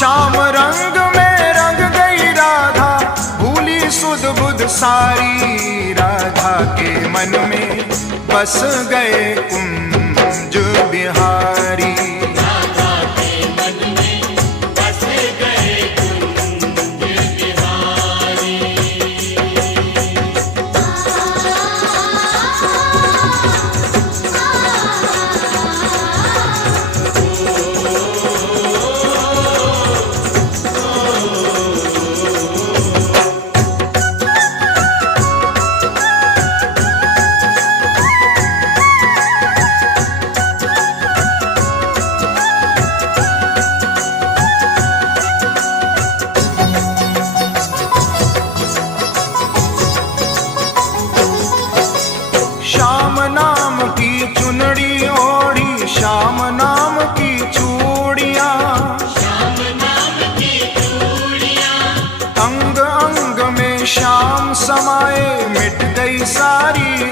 श्याम रंग में रंग गई राधा, भूली सुध बुध सारी। राधा के मन में बस गए कुंज बिहारी। राधा के मन में बस गए कुंज बिहारी। श्याम नाम की चुनड़ी ओढ़ी, श्याम नाम की चूड़ियां, श्याम नाम की चूड़ियां, अंग अंग में श्याम समाए, मिट गई सारी